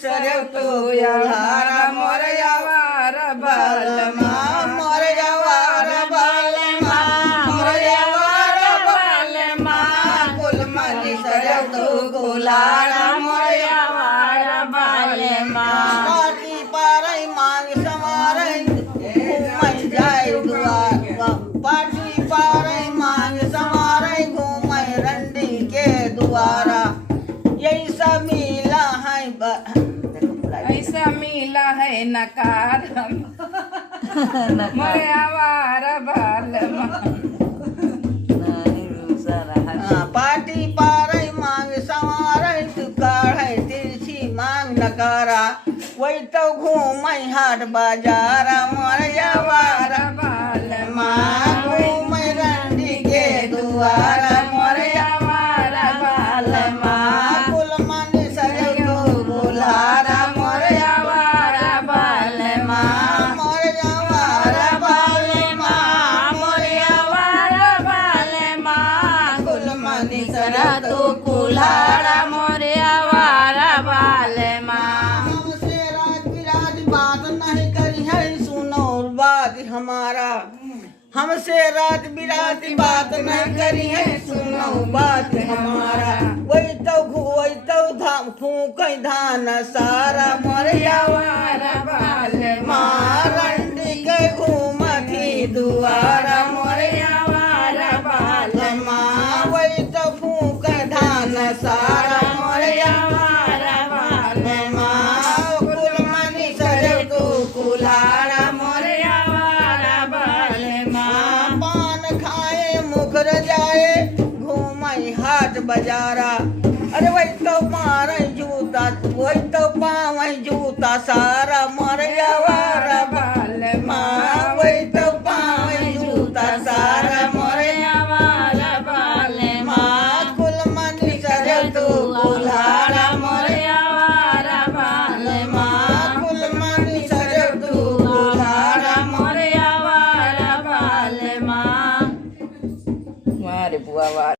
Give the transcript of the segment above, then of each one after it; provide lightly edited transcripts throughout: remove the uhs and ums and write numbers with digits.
सरव तो यारा मोर यावार बालमा मोर यावार बालमा मोर यावार बालमा कुलमनी सरव तो गुलारा मोर यावार बालमा पाटी पारई मांग समारई घूमई जाय दुआर पाटी पारई मांग समारई घूमई रंडी के दुआरा यही सब मिला है ऐसा मिला है नकार मोरे आवार बालमा पाटी पारई मांग संवारई तू काढ़ई तिरछी मांग नकारा वही तो घूमई हाट बाजारा मोरे आवार बालमा घूमई रंडी के दुआरा मोरे आवार बालमा कुलमनी सरव तो गुलारा मोर यावार बालमा मोर यावार बालमा मोर यावार बालमा कुलमनी सरव तो गुलारा मोर यावार बालमा हमसे रात बिरात बात नहीं करी है सुनो बात हमारा हमसे रात बिरात बात नहीं करी है सुनो बात हमारा वही तो धाम फूक धान सारा मोर यावार बालमा रंडी के घूमती दुआरा मोर यावार बालमा वही तो फूक धान सारा मोर यावार बालमा कुलमनी सरव तो कुलारा मोर यावार बालमा पान खाए मुखर जाए घूमई हाट बाजारा अरे वही तो मारई जूता वही तो पावई जूता सारा मोर यावार बालमा वही तो पावई जूता सारा मोर यावार बालमा कुलमनी सरव तो गुलारा मोर यावार बालमा कुलमनी सरव तो गुलारा मोर यावार बालमा वारे बुआ वार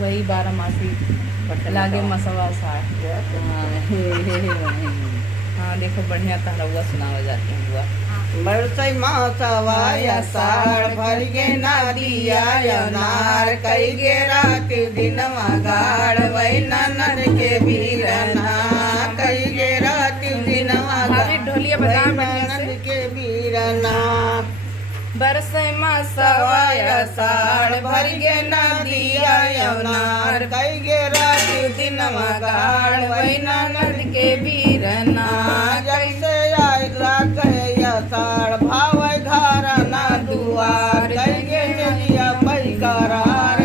वही 12 मासी लागे मसवा सा हाँ देखो बढ़िया तहलुआ सुनावा जाती है बुआ बरसई मासवाया साड़ भर गे नदिया अनार कई गे रात दिनवा गाड़ वही ननद के बीरना कई गे रात दिनवा ढोलिया बजा ननद के बीरना बरसई सवाया साड़ भर गे नदिया अनार कई गे रात दिनवा गाड़ वही ननद के बीरना जैसे आयला कहे साड़ भाव घर ना दुआर कई गे जलिया पैकरार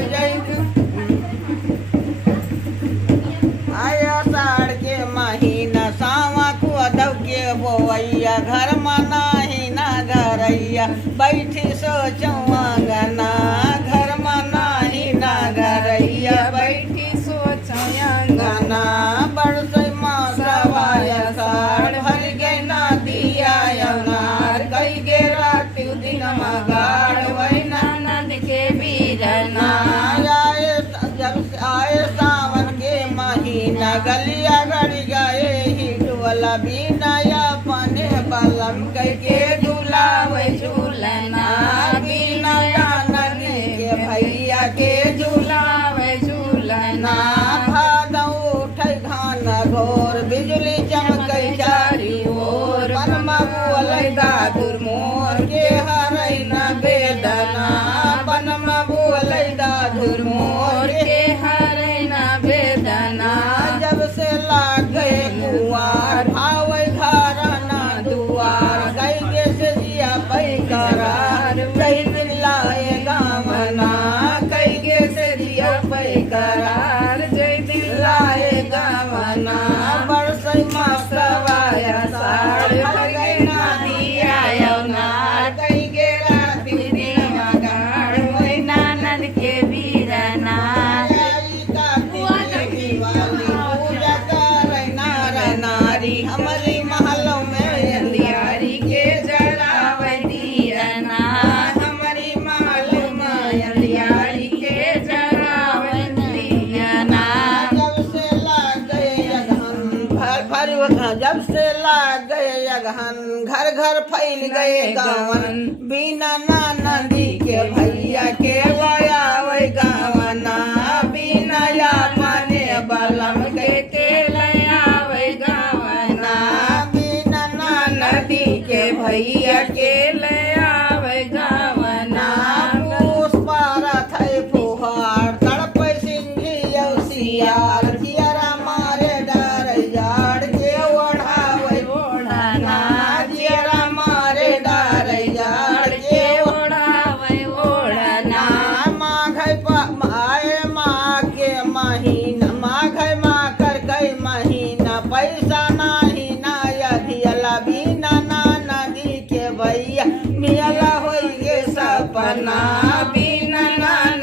आया साड़ के महीना सावा को अदब के बोवैया घर मना ही ना घरैया बैठी सोचो आंगना घर मना ही ना घरैया बैठी सोचो आंगना बरसई मासवाया साड़ भर गे नदिया अनार कई गे रात दिनमा गाड़ वही ननद के बीरना आए जब आए सावन के महीना गलिया गड़ी गए ही टोला बीनाया पने बलम कई के झूलावे झूलना बीनाया नदी के भैया के झूलावे झूलना भादौ उठै घान घोर बिजली चमकै चारी ओर बनमा बोलै दादुर मोर के हरै न बेदना बनमा बोलै दादुर मोर के हरे ना बेदना जब से लाग गए कुआर भावै घर ना दुआर गई गे से जिया पैकरार कई दिन लाए गावना कई गे से जिया पैकरार जय दिन लाए गावना बरसई मासवाया साड़ भर गई नदिया अनार कई गे रात दिनवा गाड़ वही ननद के बीरना पूजा कर नारी हमारी महलों में अंधियारी के जलावे दियना हमारी महलों में अंधियारी के जलावे दियना जब से लग गए अगहन भर भर जब से लाग गए अगहन घर घर फैल गए गावन बिना नदी के भैया के लाया वही गावना बिना अपने बलम के लाया वही गावना बिना नदी के भैया के लाया वही गावना पुष्पार थे फुहार तड़प सिंही सियार जियरा मारे डर जाड़ के ओढ़ावे ओढ़ना जियरा मारे डर जाड़ के ओढ़ावे ओढ़ना माघ आए माँ के महीना माघ माँ कर गई महीना पैसा नाही ना यधियला बिना नदी के भैया मिला हो गे सपना बिना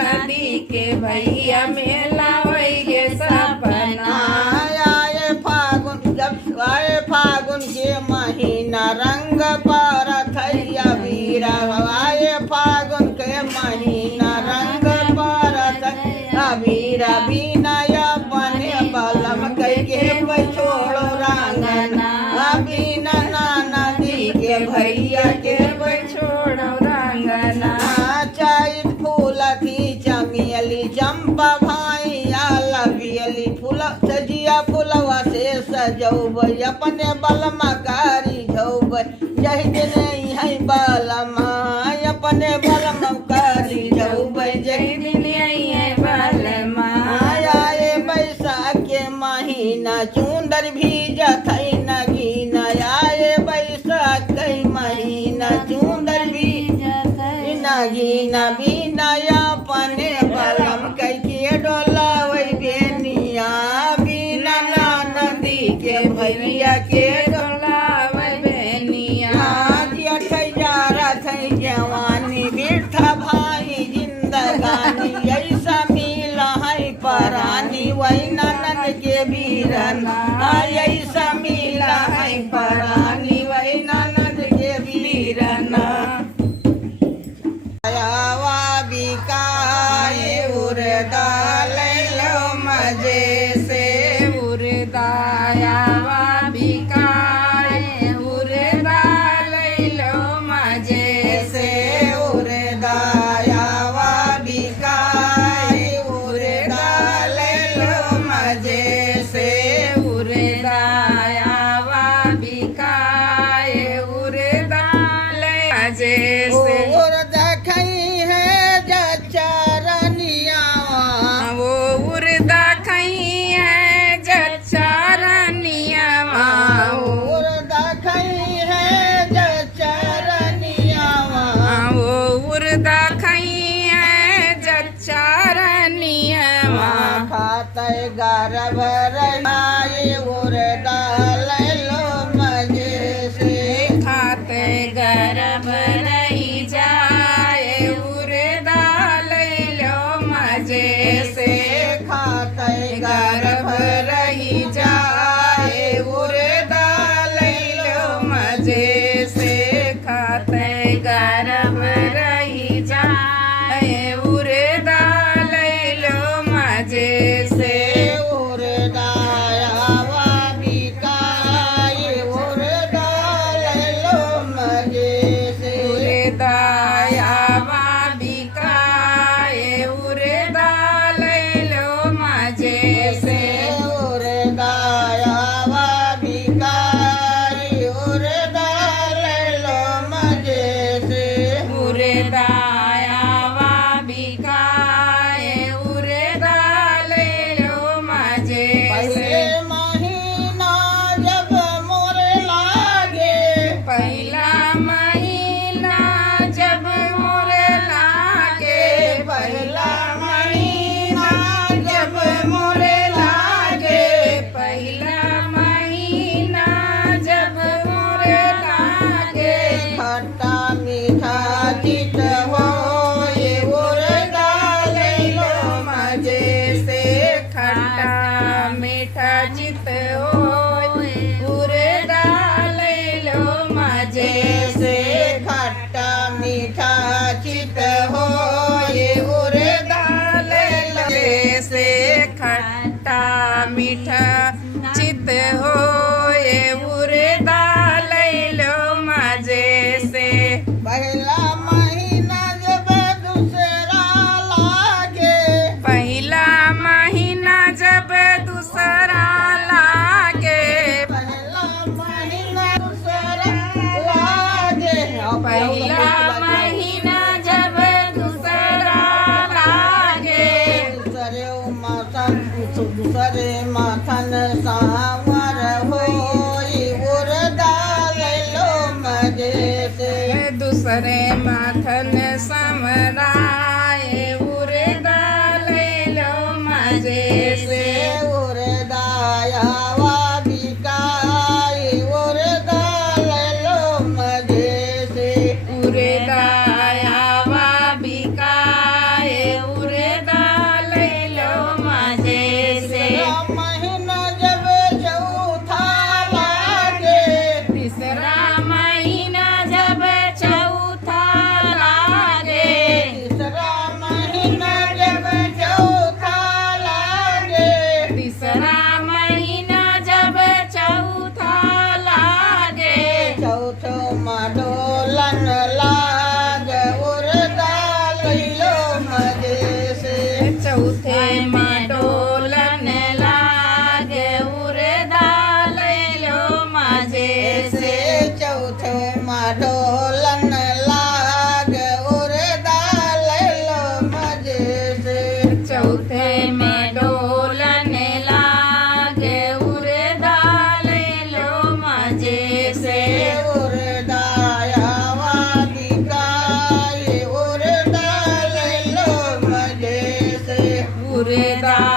नदी के भैया मेला होइगे सपना आए फागुन जब आए फागुन के महीना रंग पर थैया वीरा आए फागुन के महीना रंग पर थैया वीरा बिना अपने बलम के छोड़ो रंगना बिना नदी के भैया के छोड़ो रंगना चैत फूल थी चमेली चंपा भाई लबियली फूल सजिया फूलवा से सजौब अपने बलमा कारी झौब जही दिन है बलमा अपने बलमा कारी झौब जही दिन है बलमा आए बैसाख के महीना चुंदर भीजत है नगीना आए बैसाख के महीना चुंदर भीजत है नगीना बिना अपने बलम के डोला वही बेनिया बिना नदी के भैया के डोला वही बेनिया जा थे जवानी बिरथा भाई जिंदगानी ऐसा मिला है परानी वही ननद के बीरना ऐसा मिला है परानी वही ननद के बीरना बिकाए उड़दाल लो मजे से उड़दायावा बिकाए उड़दाल लो मजे से उड़दायावा बिकाए उड़दाल लो मजे से उड़दायावा बिकाए उड़दाल मजे से गर्भ रही उड़दाल लो मजे से खाते गर्भ रही जाए उड़दाल लो मजे से खाते गर्भ रही जाए उड़दाल लो मजे से खाते गर्भ रही जाए उड़दाल लो मजे से मीठा चित हो સરે માથન સમરાય ઉરદા લઈ લો માજે સે ઉરદાયા વિકાય ઉરદા લેલો મજે સે ઉરદાયા બીકાય ઉરદા લઈ લો માજે સે મહિના જબ ચૌથા લાગે તીસરા મહિના જબ ચૌથા લાગે તીસરા મહિના જબ ચૌથા લાગે તીસરા મહિના જબ ચૌથા લાગે ચૌથો માં ડોલન લાગે ઉરદા લઈ લો મજે સે ચૌથે માં ડોલન લાગે ઉરદા લઈ લો માજે સે સે ચૌથો માં ડોલન લાગે ઉરદા લઈ લો મજે સે ચૌથે માં ડોલન લાગે ઉરદા લઈ લો માજે સે ઉરદાયા વિકાય ઉરદા લઈ લો મજે સે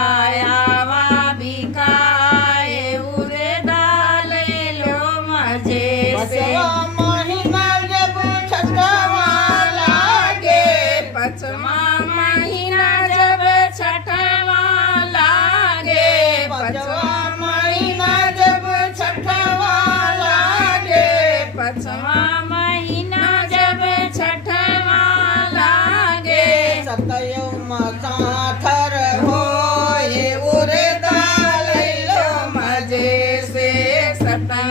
ઉરદાયા બીકાય ઉરદા લઈ લો માજે સે પચવા મહિના જબ છઠવા લાગે પચમા મહિના જબ છઠવા લાગે પચવા મહિના જબ છઠવા લાગે પચમા મહિના જબ છઠવા લાગે સતયુમાં સાથર હોય ઉરદા લઈ લો મજે સે સતય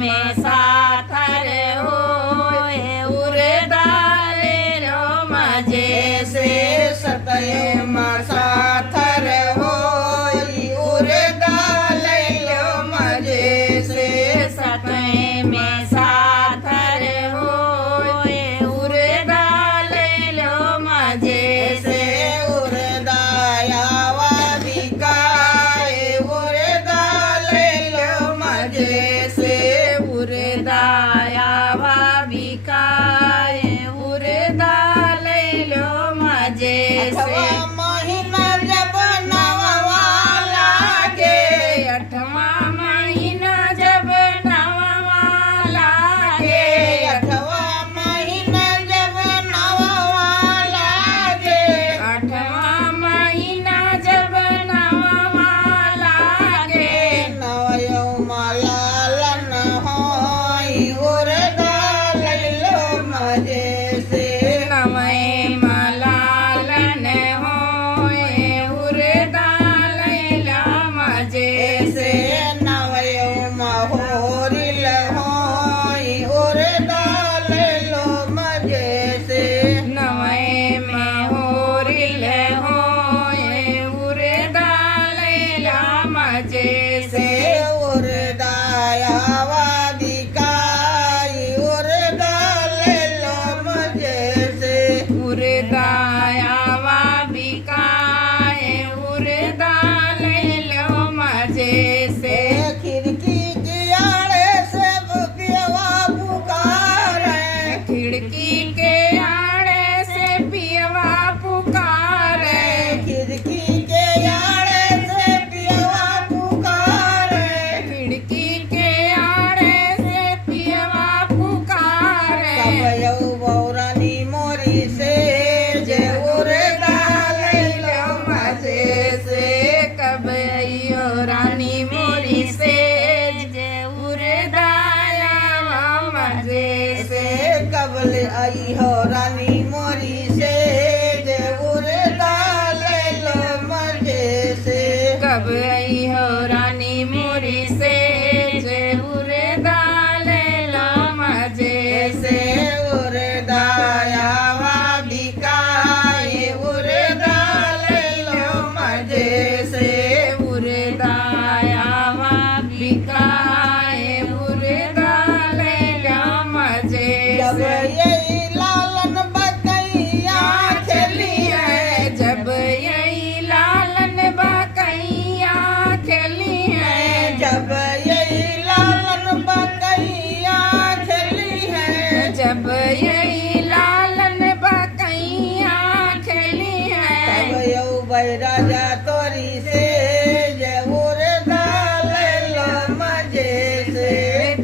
મેં સાથર હોય ઉરદા લઈ લો મજે સે સતયુમાં સાથર હોય ઉરદા લઈ લો મજે સે સતય મેં સાથર હોય ઉરદા લઈ લો મજે સે ઉરદાયા વિકાય ઉરદા લઈ લો મજે સે ઉરદાયા બીકાય ઉરદા લઈ લો મજે સે અઠવા મહિના જબ નવવા લાગે અઠમા મહિના જબ નવમા લાગે અઠવા મહિના જબ નવવા લાગે અઠમા મહિના જબ નવમા લાગે નવયુમાં લાલન હોય ઉરદા લઈ લો મજે સે નવયમાં લાલન હોય ઉરદા લઈ લો મજે સે સે નવયુમાં હોરીલ હોય ઉરદા લઈ લો મજે સે નવયમાં હોરીલ હોય ઉરદા લઈ લો મજે સે સે ઉરદાયા વિકાય ઉરદા લઈ લો મજે સે ઉરદાયા બીકાય ઉરદા લઈ લો મજે સે ખિડકી કિયાળે સે પીવા પુકારે ખિડકી કે આડે સે પીવા પુકારે ખિડકી કિયાળે સે પીવા પુકારે ખિડકી કે આડે સે પીવા પુકારે કબયઉ વૌરાની મોરી સે જે ઉરદા લઈ લો મજે સે કબૈયો રાની મોરી સે જે ઉરદાયા મજે સે સે કબલ આઈ હો રાની મોરી સે જે ઉરદા લઈ લો મજે સે કબૈયો રાની મોરી સે જે ઉરદા લઈ લો મજે સે સે ઉરદાયા વિકાય ઉરદા લઈ લો મજે સે ઉરદાયા બીકાય ઉરદા લઈ લો મજે જબ સે યે લાલન બજ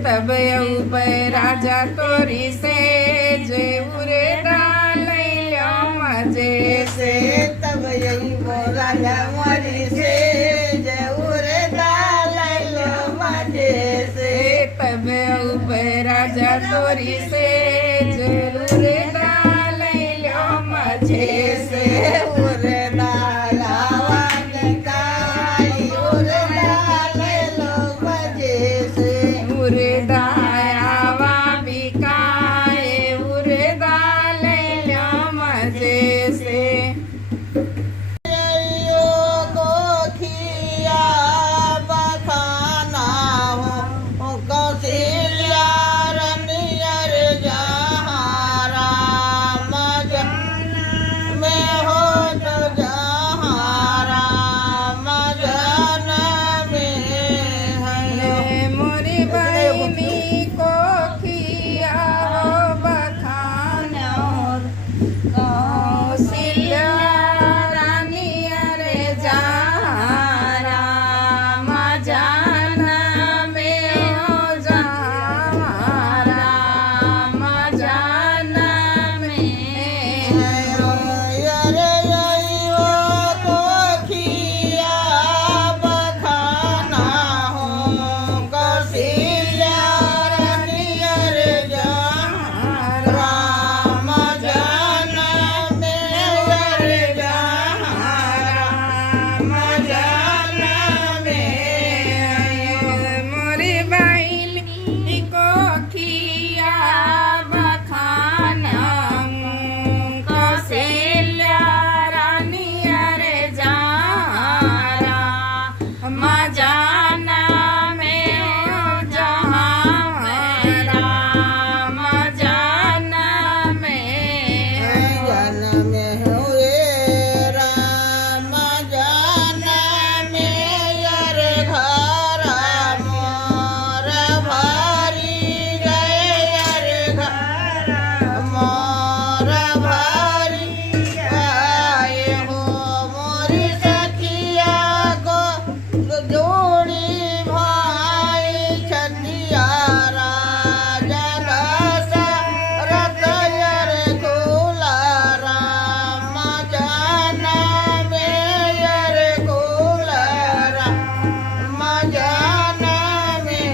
तब ऊपर राजा तोरी से जे उरे डालै लो मजे से तब यही वो राजा मोरी से जरूर डालै लो मजे से तब ऊपर राजा तोरी से जरूर डालै लो मजे से उर डालावा निकाई उर डालै लो मजे से उरे डायावा बिकाए उरे डालै लो मजे से यो को खिया बखाना हो कौशल्या रनियर जहाँ राम में हो तो जहाँ राम जन में है मोरी बहिनी को खिया बखाना कौशल्या रानी अरे जहाँ राम जान में हो जहाँ राम जान में अरे यो को खिया बखाना हो कौशल्या रनियर जहाँ राम जन में वर जहाँ राम जन में मोरी बहिनी को खिया बखाना कौशल्या रानी अरे जहाँ राम जान में हो जहाँ राम जान में जन में हुए राम जन में यर घर मोर भरी गए यर घर मोर भरी आए हो मोरी सखिया को जोड़ी भाई छतिया राजा दशरथ यर कुला राम जन में यर कुला राम जन में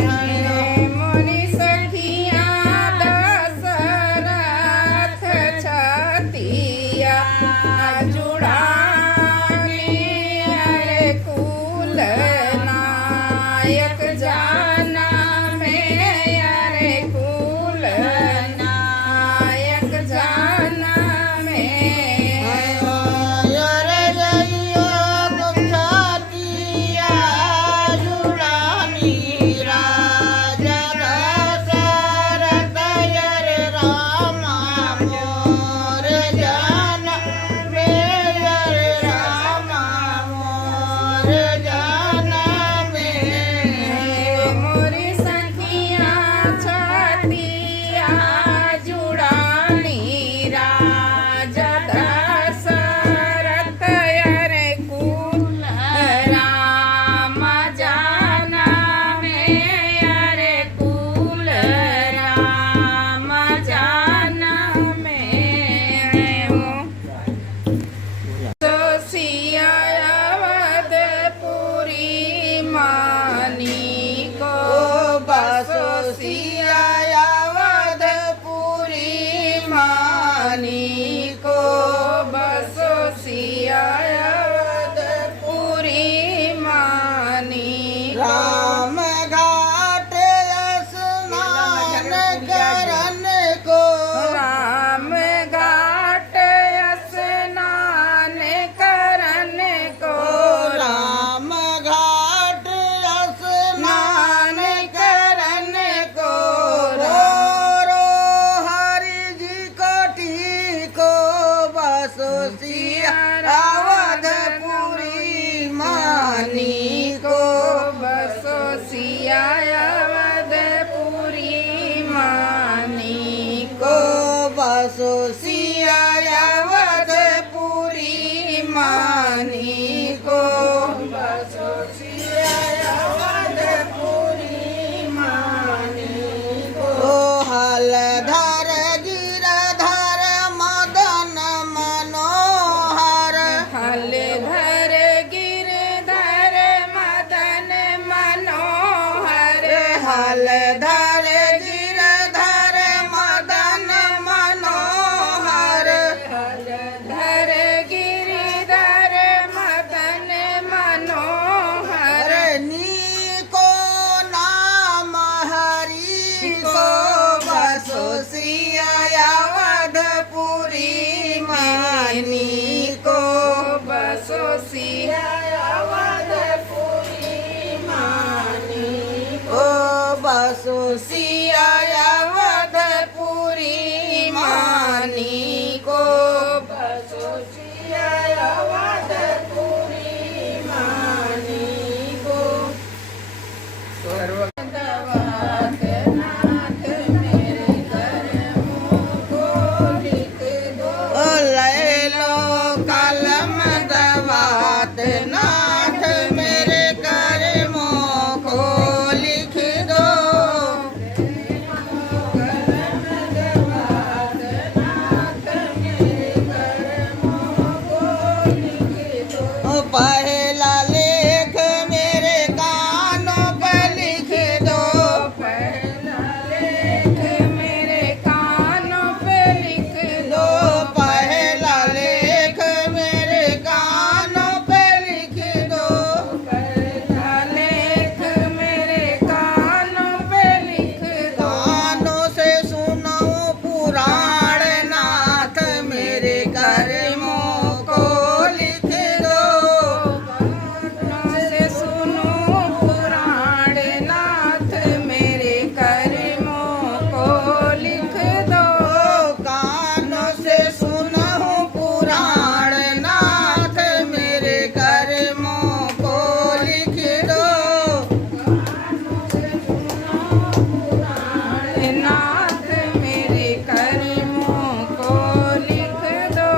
है मोरी सखिया दशरथ छतिया जुड़ानी अरे कुल नायक जाना में अरे कुल नायक जाना में यर जइयो छतिया जुड़ानी राजा दशरथ यर राम मोर जन में यर राम मोर जन में मोरी सखिया छतिया जुड़ानी राजा दशरथ अरे कुल राम जाना में अरे कुल राम जाना में सोसिया अवधपुरी मानी को बसोसिया अवधपुरी मानी को बसोसिया अवधपुरी मानी राम घाट स्नान करन को राम घाट स्नान करन को राम घाट स्नान करन को धर गिरधर मदन मनोहर धर गिरिधर मदन मनोहर नीको नाम हरि को बसो सिया अवधपुरी मानी को बसो सिया अवधपुरी मानी को बसो सिया अवधपुरी मानी को बसो सिया अवधपुरी मानी को दवात नाथ मेरे कर्मों को लिख दो ले लो कलम दवात नाथ मेरे कर्मों को लिख दो कलम दवात नाथ मेरे कर्मों को लिख दो पहला लेख मेरे कानों पर लिख दो पहला लेख मेरे कानों पे लिख दो पहला लेख मेरे कानों पे लिख दो पहला लेख मेरे कानों पे लिख दो कानों से सुनो पुराण नाथ मेरे कर्मों को लिख दो कानों से सुनो पुराण नाथ मेरे कर्मों को लिख दो कानों से सुनो पुराण नाथ मेरे कर्मों को लिख दो नाथ मेरे कर्मों को लिख दो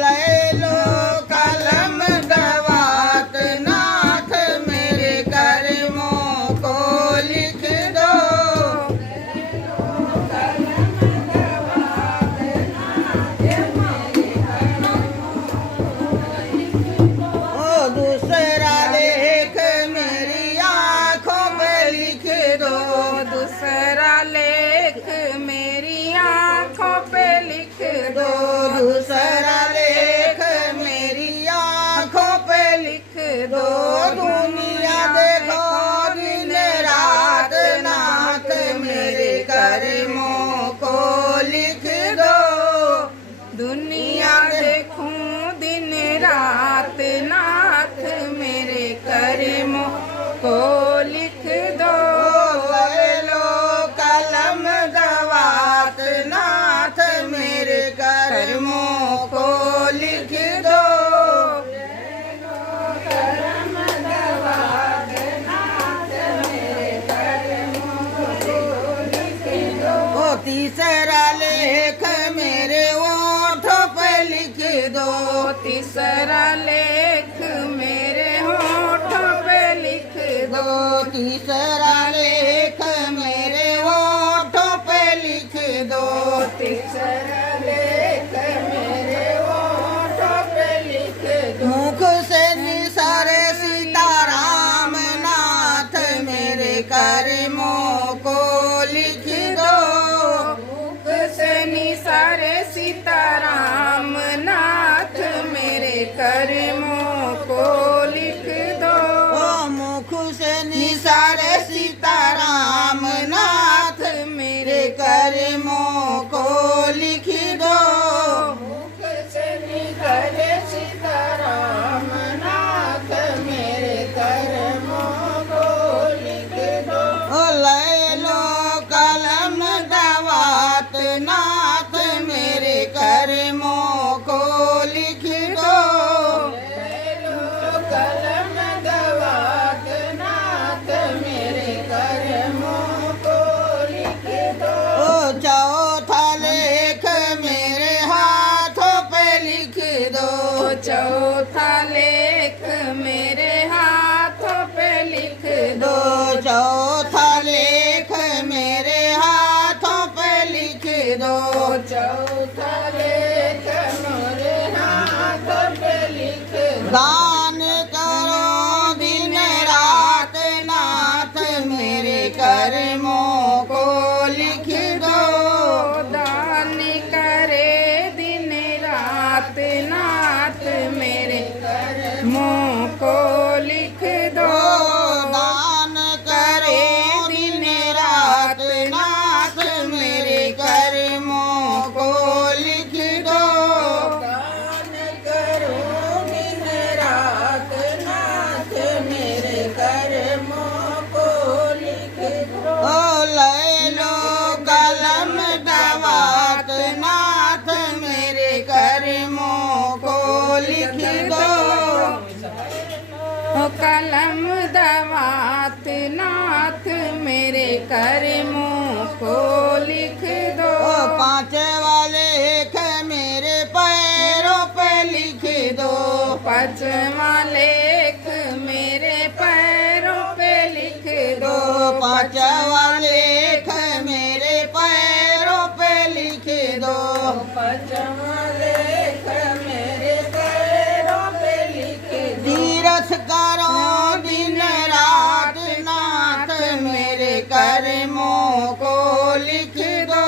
ले लो कलम दवात नाथ मेरे कर्मों को लिख दो ओ दूसरा लेख मेरी आंखों पे लिख दो दूसरा लेख मेरी आंखों पे लिख दो दूसरा लेख मेरी आंखों पे लिख दो दुनिया देखो दिन रात नाथ मेरे कर्मों को लिख दो दुनिया देखूं दिन रात नाथ मेरे कर्मों को लिख दो ले लो कलम दवात नाथ मेरे कर्मों को लिख दो ओ तीसरा लेख मेरे ओठों पे लिख दो तीसरा लेख मेरे होठों पे लिख दो तीसरा लेख मेरे ओठों पे लिख दो तीसरा लेख मेरे होठों पे लिख दो मुख से निसारे सीताराम नाथ मेरे कर्मों को लिख दो मुख से निसारे सीताराम नाथ मेरे कर्मों को लिख दो ओ मुख से निसारे सीताराम नाथ मेरे कर्मों को लिख दो मुख से निसारे सीताराम नाथ मेरे कर्मों को लिख दो ओ ले लो कलम कलम दवात नाथ मेरे कर्मों को लिख दो। पांच वाले लेख मेरे पैरों पे लिख दो। पांचवा लेख मेरे पैरों पे लिख दो। पांचवा लेख मेरे पैरों पे लिख दो। पांचवा लेख मेरे पैरों पे लिख दो। तीरथ करो दिन रात नाथ मेरे कर्मों को लिख दो।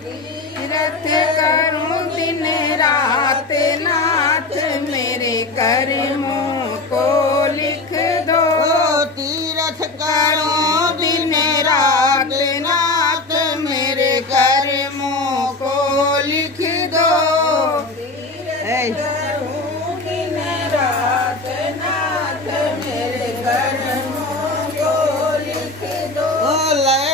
तीरथ करूं दिन रात नाथ मेरे कर्मों को लिख दो। तीरथ करो दिन रात नाथ मेरे कर्मों को लिख दो। करूं दिन रात नाथ मेरे कर्मों को लिख दो। लय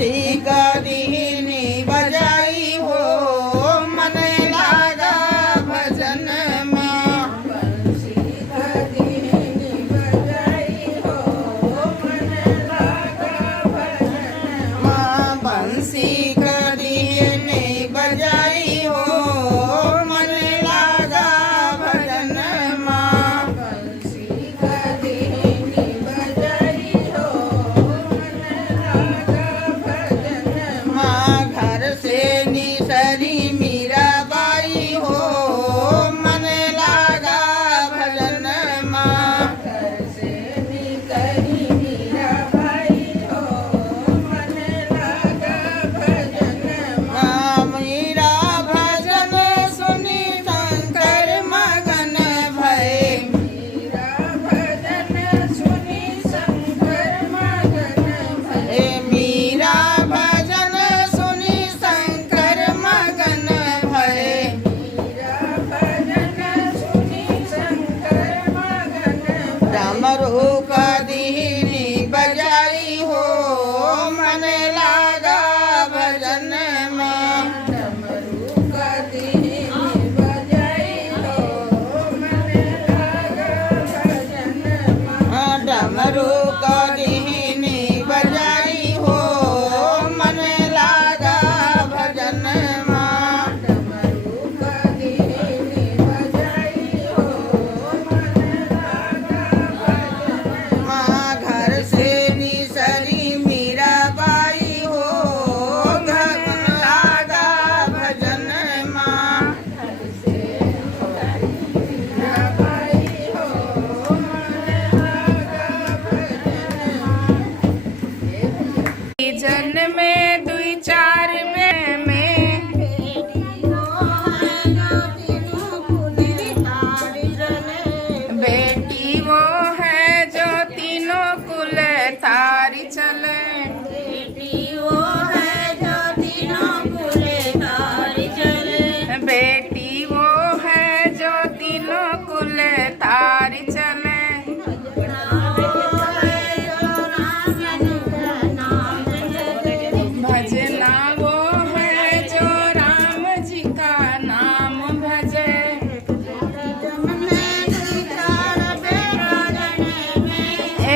बंसी कदीनी बजाई हो मन लागा भजन माँ बंसी कदीनी बजाई हो मन लागा भजन माँ बंसी कदीनी बजाई हो मन लागा भजन माँ बंसी कदीनी बजाई हो मन लागा भजन माँ घर से निसरी मीराबाई हो मन लागा भजन माँ घर से निसरी मीराबाई हो मन लागा भजन माँ मीरा भजन सुनी शंकर मगन भय मीरा भजन सुनी शंकर मगन भय मीरा भजन सुनी शंकर मगन भय मीरा भजन सुनी शंकर मगन डमरू कदीनी बजाई हो मन लागा भजन माँ डमरू कदीनी बजाई हो मन लागा भजन माँ डमरू कदीनी बजाई हो मन लागा भजन माँ डमरू कदीनी बजाई हो मन लागा भजन माँ घर से निसरी मीराबाई हो घर लागा भजन माँ घर से मीराबाई हो मन लागा भजन जन में दुई चार में बेटी वो है जो तीनों कुल तारी चले बेटी वो है जो तीनों कुले तारी चले बेटी वो है जो तीनों कुल तारी चले भजना वो है जो राम जी का नाम भजे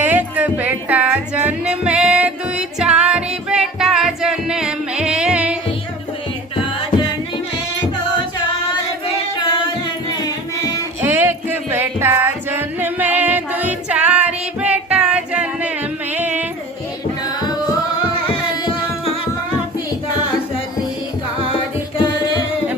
एक बेटा जन में दुई चारी बेटा जन में एक बेटा जन में दुई चारी बेटा जन में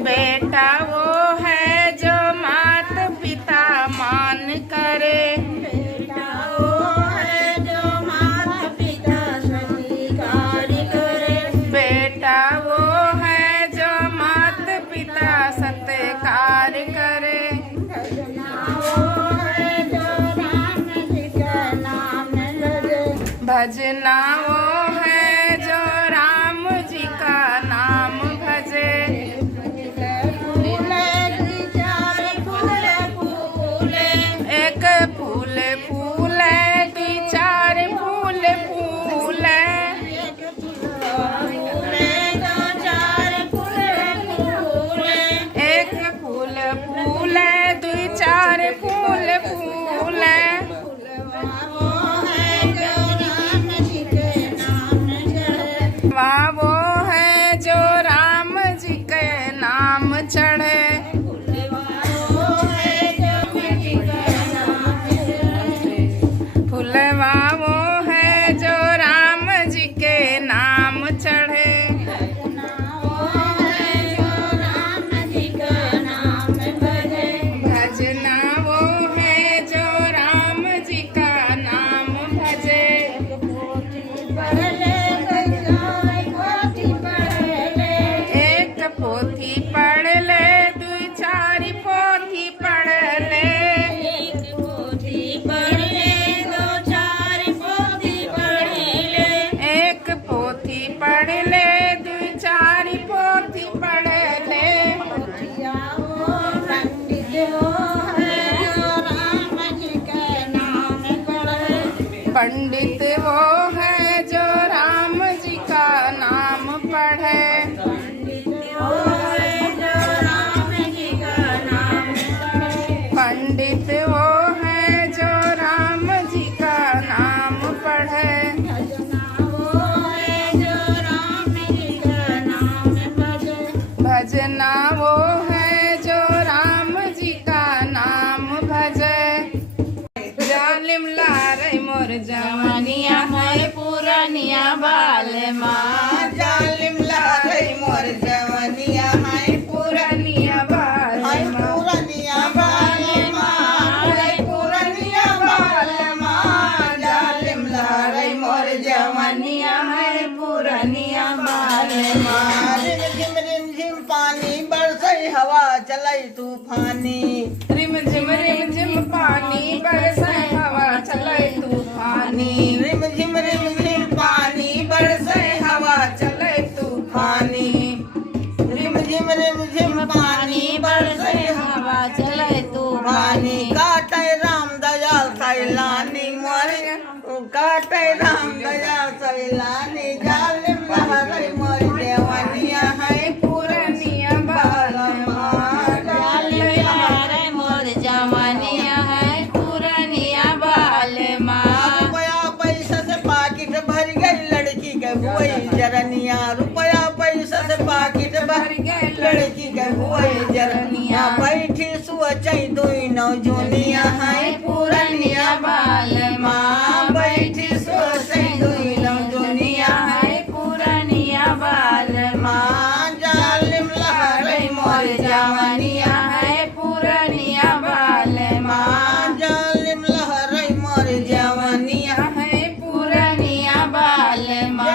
बेटा वो है जो मात पिता मान करे बेटा वो है जो मात पिता सत्कार करे बेटा वो है जो मात पिता सत्कार करे भजना वो है जो राम जी का नाम भजे एक फूल फूल दुई चार फूल फूल एक फूल फूल दुई चार फूल फूल वाह वो है जो राम जी के नाम चढ़े फुलवा वो है जो राम जी के नाम चढ़े भजना वो है जो राम जी का नाम भजे एक पोथी पढ़ ले दुई चारी पोथी पढ़ ले एक पोथी पढ़ ले दुई चारी पोथी पढ़ ले पंडित वो है जो राम जी का पढ़े। पंडित वो है जो राम जी का नाम पढ़े। भजना वो है जो राम जी का नाम भजे। जालिम लारे मोर जवानिया है पुरानिया बाल माँ। जालिम लारे मोर जवानिया है पुरानिया बाल माँ। पुरानिया बाल माँ पुरानिया बाल माँ। जालिम लारे मोर जवानिया है पुरानिया बाल माँ। रिम झिम पानी बरसे हवा चलाई तूफानी। रिम झिम पानी बरसे हवा चले तूफानी। रिम झिम पानी बरसे हवा चले तूफानी। रिम झिम पानी बरसे हवा चले पानी। काटे राम दयाल सैलानी मोर काटे राम दयाल सैलानी। जालिम लहरे मोर जवानिया है पुरानिया बाल माँ। जालिम लहरे मोर जवानिया है पुरानिया बाल माँ। रुपया पैसा से पाकिट भर गई लड़की के हुई जरनिया। रुपया पैसा से पाकिट भर गई लड़की के हुई जरनिया। बैठी सुअचई दुई नौ जुनिया है पुरानिया बाल माँ। बैठी सुअचई दुई नौ जुनिया है पुरानिया बाल माँ। जालिम लहरे मोर जवानिया है पुरानिया बाल माँ। जालिम लहरे मोर जवानिया है पुरानिया बाल माँ।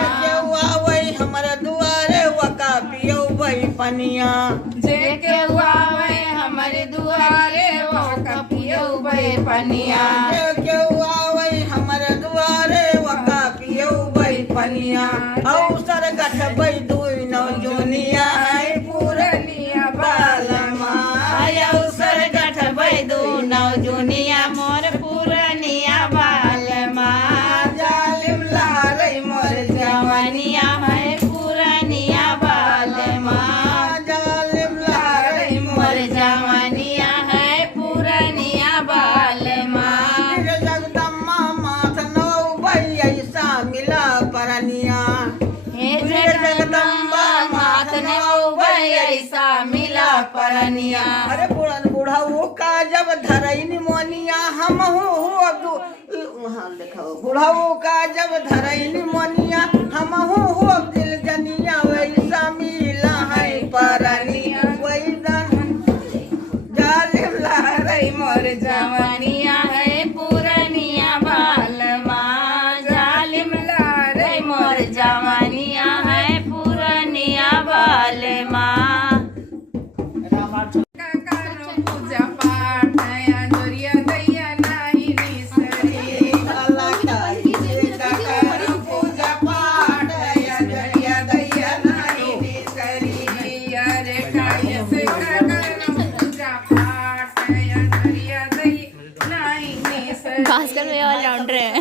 वही हमारे दुआरे वका पियो वही पनिया। जे के आवे हमारे दुआरे वो कपियो बे पनिया। वही हमारे दुआरे वका पियो वही पनिया। अवसर गठ बई दुई नौ जुनिया है पुरानिया बाल बाल माँ। अवसर गठ बे दू नौ जुनिया मोर पुरानिया बाल माँ। जालिम लहरे मोर जवानिया है पुरानिया बाल माँ। जालिम लहरे मोर जवानिया है पुरानिया बाल माँ। जगदम्मा माथ नौ भई ऐसा मिला परनिया। हे जगदम्बा माथ ने ऐसा मिला परनिया। अरे बुढ़ाऊ का जब धरई निमोनिया हम हो अब्दू वहाँ देखो। बुढ़ाऊ का जब धरई निमोनिया हम हो दिल जनिया वैसा मिला है परनिया। वही जालिम लहरे मोर जवानिया है पुरानिया बाल माँ। जालिम लारे मोर जवानिया है पुरानिया बाल माँ। पूजा पाठ जोरिया दैया नाही निसरी। पूजा पाठ जरिया दैया नहीं निसरी। अरे काय से पूजा पाठ जोरिया दैया नाही निसरी। भास्कर में ऑलराउंडर है।